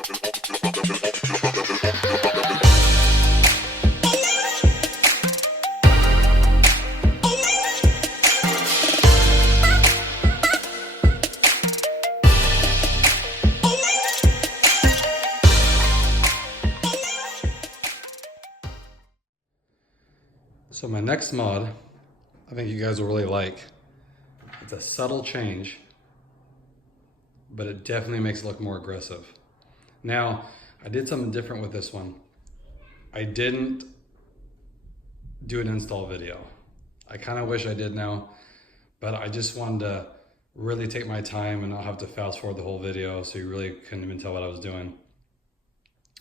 So my next mod, I think you guys will really like. It's a subtle change, but it definitely makes it look more aggressive. Now, I did something different with this one. I didn't do an install video. I kind of wish I did now, but I just wanted to really take my time and not have to fast forward the whole video, so you really couldn't even tell what I was doing.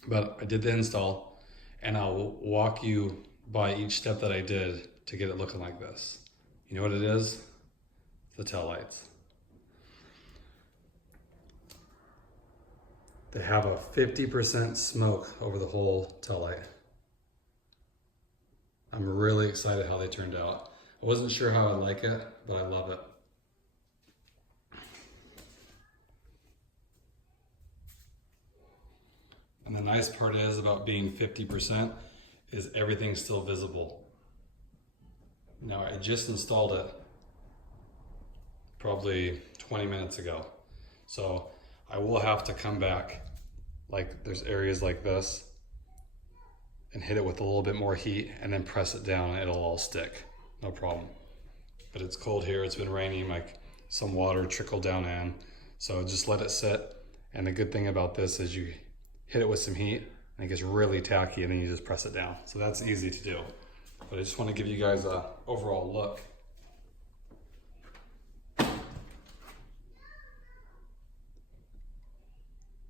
But I did the install, and I'll walk you by each step that I did to get it looking like this. You know what it is? The tail lights. They have a 50% smoke over the whole tail light. I'm really excited how they turned out. I wasn't sure how I'd like it, but I love it. And the nice part is about being 50% is everything's still visible. Now I just installed it probably 20 minutes ago. So I will have to come back, like there's areas like this, and hit it with a little bit more heat and then press it down and it'll all stick, no problem. But it's cold here, it's been raining, like some water trickled down in. So just let it sit. And the good thing about this is you hit it with some heat and it gets really tacky and then you just press it down. So that's easy to do. But I just want to give you guys an overall look.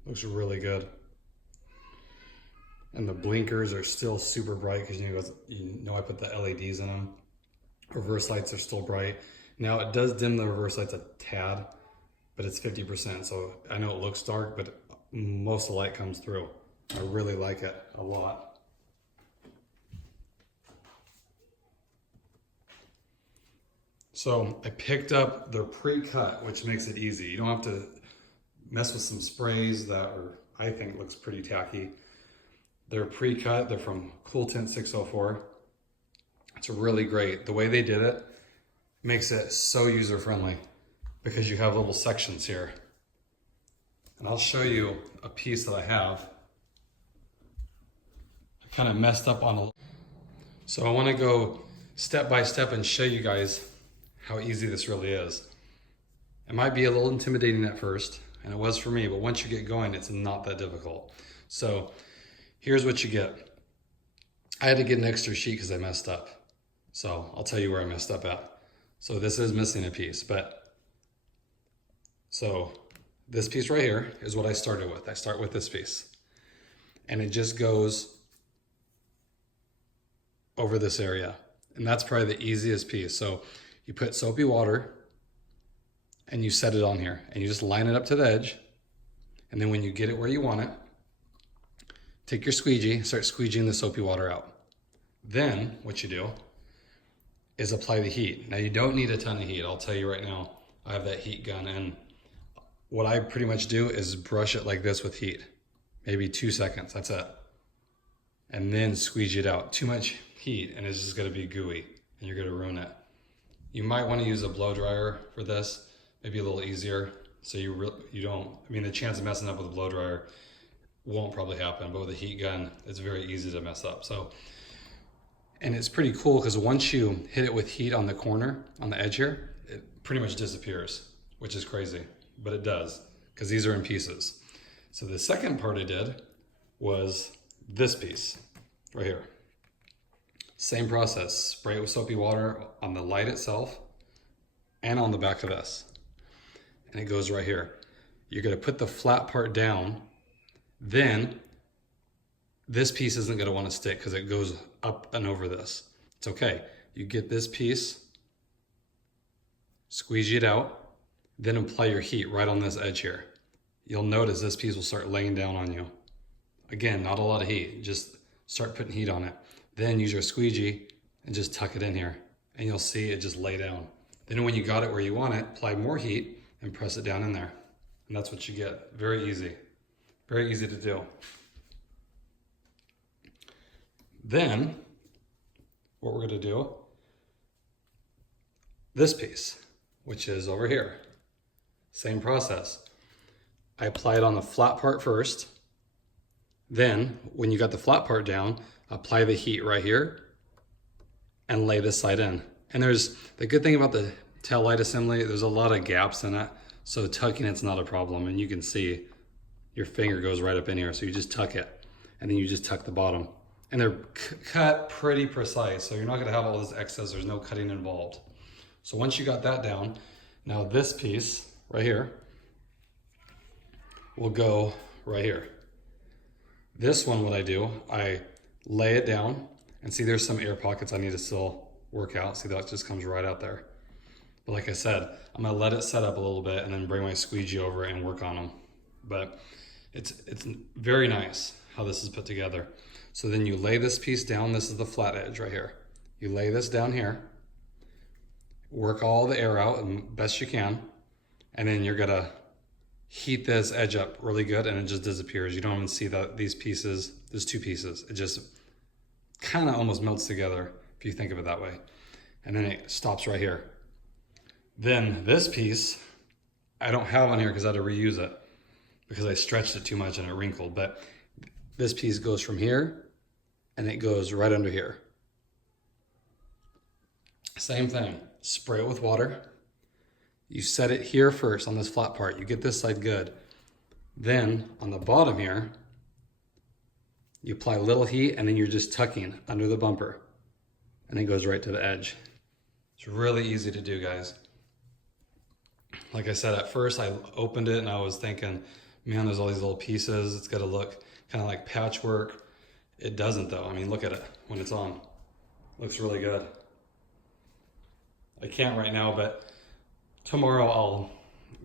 Looks really good. And the blinkers are still super bright because you know I put the LEDs in them. Reverse lights are still bright. Now it does dim the reverse lights a tad, but it's 50%. So I know it looks dark, but most of the light comes through. I really like it a lot. So I picked up their pre-cut, which makes it easy. You don't have to mess with some sprays that are, I think, looks pretty tacky. They're pre-cut, they're from Cool Tint 604. It's really great. The way they did it makes it so user-friendly because you have little sections here. And I'll show you a piece that I have. I kind of messed up on a... So I want to go step by step and show you guys how easy this really is. It might be a little intimidating at first, and it was for me, but once you get going, it's not that difficult. So here's what you get. I had to get an extra sheet because I messed up. So I'll tell you where I messed up at. So this is missing a piece, but so this piece right here is what I started with. I start with this piece, and it just goes over this area. And that's probably the easiest piece. So you put soapy water and you set it on here and you just line it up to the edge. And then when you get it where you want it, take your squeegee, start squeegeeing the soapy water out. Then what you do is apply the heat. Now you don't need a ton of heat. I'll tell you right now, I have that heat gun, and what I pretty much do is brush it like this with heat. Maybe 2 seconds, that's it. And then squeegee it out. Too much heat and it's just gonna be gooey and you're gonna ruin it. You might wanna use a blow dryer for this, maybe a little easier, so you don't, I mean the chance of messing up with a blow dryer won't probably happen, but with a heat gun, it's very easy to mess up. So, and it's pretty cool because once you hit it with heat on the corner, on the edge here, it pretty much disappears, which is crazy, but it does, because these are in pieces. So the second part I did was this piece right here. Same process, spray it with soapy water on the light itself and on the back of this. And it goes right here. You're gonna put the flat part down, then this piece isn't gonna wanna stick because it goes up and over this. It's okay. You get this piece, squeegee it out, then apply your heat right on this edge here. You'll notice this piece will start laying down on you. Again, not a lot of heat, just start putting heat on it. Then use your squeegee and just tuck it in here and you'll see it just lay down. Then when you got it where you want it, apply more heat and press it down in there. And that's what you get, very easy. Very easy to do. Then, what we're going to do, this piece, which is over here. Same process. I apply it on the flat part first. Then, when you got the flat part down, apply the heat right here and lay this side in. And there's the good thing about the tail light assembly, there's a lot of gaps in it. So tucking it's not a problem. And you can see your finger goes right up in here. So you just tuck it and then you just tuck the bottom. And they're cut pretty precise. So you're not gonna have all this excess, there's no cutting involved. So once you got that down, now this piece right here will go right here. This one, what I do, I lay it down and see there's some air pockets I need to still work out. See, that just comes right out there. But like I said, I'm gonna let it set up a little bit and then bring my squeegee over and work on them. But it's very nice how this is put together. So then you lay this piece down. This is the flat edge right here. You lay this down here, work all the air out as best you can, and then you're gonna heat this edge up really good and it just disappears. You don't even see that these pieces, there's two pieces. It just kind of almost melts together if you think of it that way. And then it stops right here. Then this piece, I don't have on here because I had to reuse it because I stretched it too much and it wrinkled. But this piece goes from here and it goes right under here. Same thing, spray it with water. You set it here first on this flat part. You get this side good. Then on the bottom here, you apply a little heat and then you're just tucking under the bumper and it goes right to the edge. It's really easy to do, guys. Like I said, at first I opened it and I was thinking, man, there's all these little pieces. It's got to look kind of like patchwork. It doesn't though. I mean, look at it when it's on. Looks really good. I can't right now, but tomorrow I'll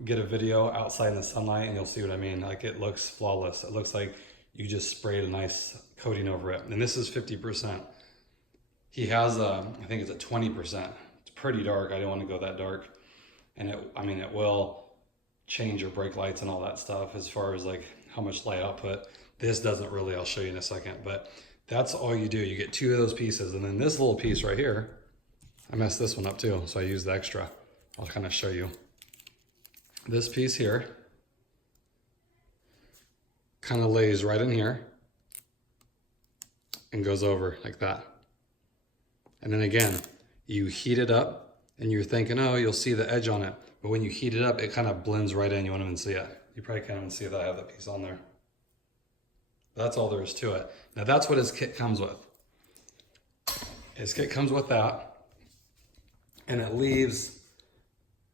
get a video outside in the sunlight and you'll see what I mean. Like, it looks flawless. It looks like you just sprayed a nice coating over it. And this is 50%. He has I think it's a 20%. It's pretty dark. I didn't want to go that dark. And it will change your brake lights and all that stuff as far as like how much light output. This doesn't really, I'll show you in a second, but that's all you do. You get two of those pieces. And then this little piece right here, I messed this one up too. So I used the extra. I'll kind of show you. This piece here kind of lays right in here and goes over like that. And then again, you heat it up and you're thinking, oh, you'll see the edge on it. But when you heat it up, it kind of blends right in. You won't even see it. You probably can't even see that I have that piece on there. That's all there is to it. Now that's what his kit comes with. His kit comes with that. And it leaves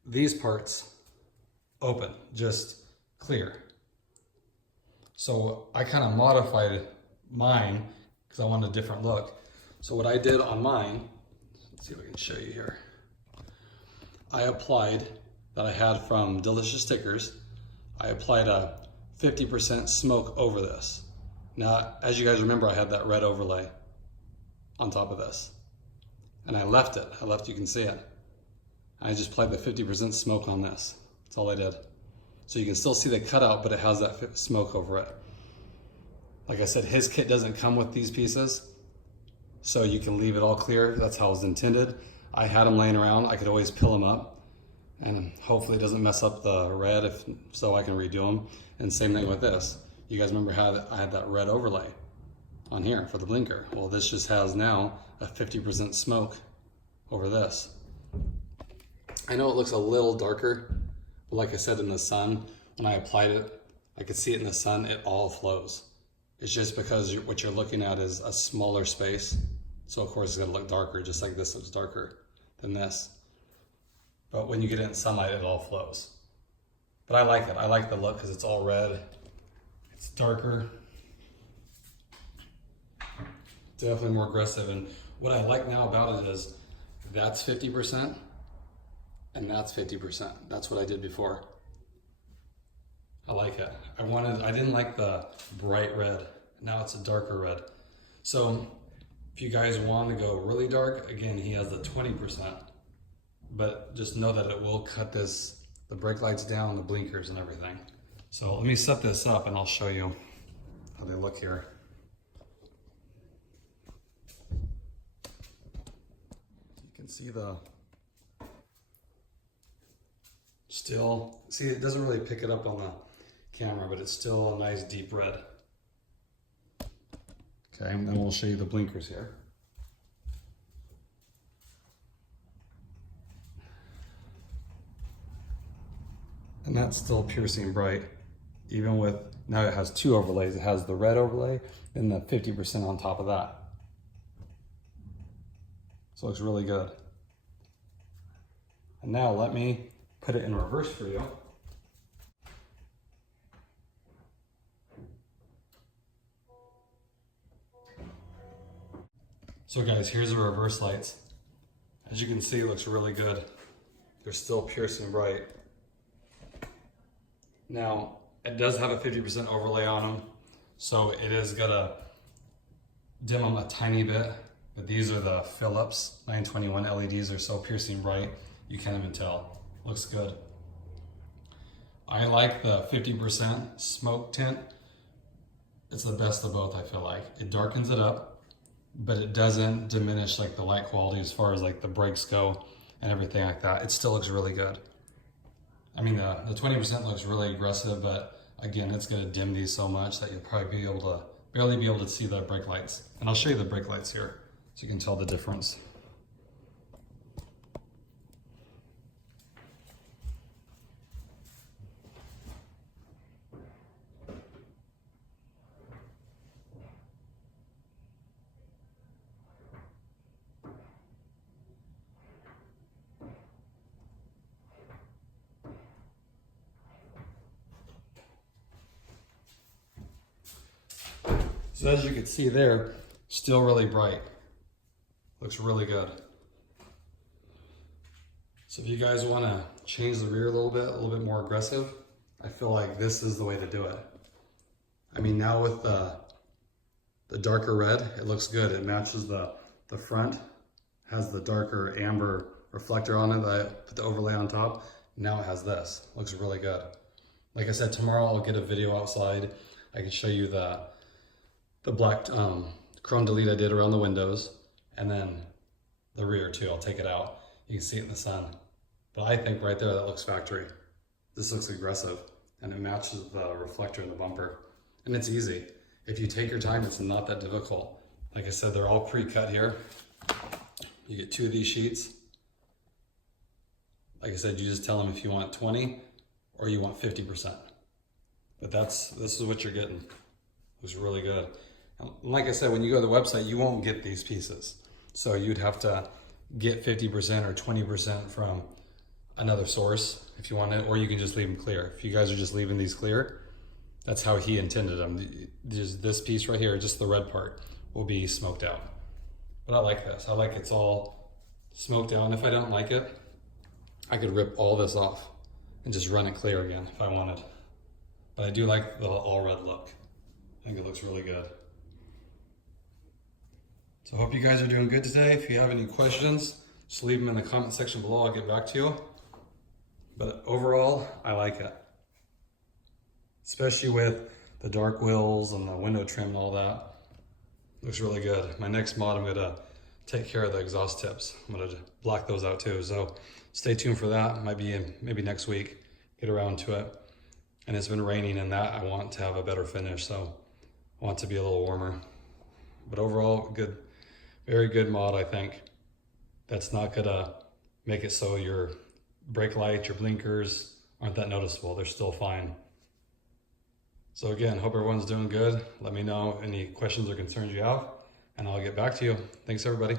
these parts open, just clear. So I kind of modified mine because I wanted a different look. So what I did on mine, let's see if I can show you here. I applied, that I had from Delicious Stickers, I applied a 50% smoke over this. Now, as you guys remember, I had that red overlay on top of this. And I left it. You can see it. I just applied the 50% smoke on this. That's all I did. So you can still see the cutout, but it has that smoke over it. Like I said, his kit doesn't come with these pieces, so you can leave it all clear. That's how it was intended. I had them laying around. I could always pill them up, and hopefully it doesn't mess up the red, if so I can redo them. And same thing with this. You guys remember how I had that red overlay on here for the blinker? Well, this just has now a 50% smoke over this. I know it looks a little darker, but like I said, in the sun, when I applied it, I could see it in the sun, it all flows. It's just because what you're looking at is a smaller space. So of course it's gonna look darker, just like this looks darker than this. But when you get it in sunlight, it all flows. But I like it. I like the look because it's all red. It's darker. Definitely more aggressive. And what I like now about it is that's 50% and that's 50%. That's what I did before. I like it. I didn't like the bright red. Now it's a darker red. So if you guys want to go really dark, again, he has the 20%, but just know that it will cut the brake lights down, the blinkers and everything. So let me set this up and I'll show you how they look here. You can see the still, see it doesn't really pick it up on the camera, but it's still a nice deep red. Okay, and then we'll show you the blinkers here. And that's still piercing bright, even with, now it has two overlays. It has the red overlay and the 50% on top of that. So it looks really good. And now let me put it in reverse for you. So guys, here's the reverse lights. As you can see, it looks really good. They're still piercing bright. Now, it does have a 50% overlay on them, so it is gonna dim them a tiny bit, but these are the Philips 921 LEDs. They're so piercing bright, you can't even tell. Looks good. I like the 50% smoke tint. It's the best of both, I feel like. It darkens it up, but it doesn't diminish like the light quality as far as like the brakes go and everything like that. It still looks really good. I mean, the 20% looks really aggressive, but again, it's gonna dim these so much that you'll probably be able to, barely be able to see the brake lights. And I'll show you the brake lights here so you can tell the difference. So as you can see there, still really bright. Looks really good. So if you guys want to change the rear a little bit more aggressive, I feel like this is the way to do it. I mean, now with the darker red, it looks good. It matches the front, has the darker amber reflector on it that I put the overlay on top. Now it has this. Looks really good. Like I said, tomorrow I'll get a video outside. I can show you the black chrome delete I did around the windows, and then the rear too. I'll take it out. You can see it in the sun. But I think right there that looks factory. This looks aggressive, and it matches the reflector in the bumper. And it's easy. If you take your time, it's not that difficult. Like I said, they're all pre-cut here. You get 2 of these sheets. Like I said, you just tell them if you want 20 or you want 50%. But this is what you're getting. Looks really good. And like I said, when you go to the website, you won't get these pieces. So you'd have to get 50% or 20% from another source if you want it, or you can just leave them clear. If you guys are just leaving these clear, that's how he intended them. Just this piece right here, just the red part, will be smoked out. But I like this. I like it's all smoked out. And if I don't like it, I could rip all this off and just run it clear again if I wanted. But I do like the all red look. I think it looks really good. So I hope you guys are doing good today. If you have any questions, just leave them in the comment section below. I'll get back to you. But overall, I like it. Especially with the dark wheels and the window trim and all that. Looks really good. My next mod, I'm gonna take care of the exhaust tips. I'm gonna black those out too. So stay tuned for that. Might be in maybe next week, get around to it. And it's been raining, and that I want to have a better finish. So I want it to be a little warmer. But overall, good, very good mod, I think. That's not gonna make it so your brake lights, your blinkers aren't that noticeable. They're still fine. So again, hope everyone's doing good. Let me know any questions or concerns you have, and I'll get back to you. Thanks, everybody.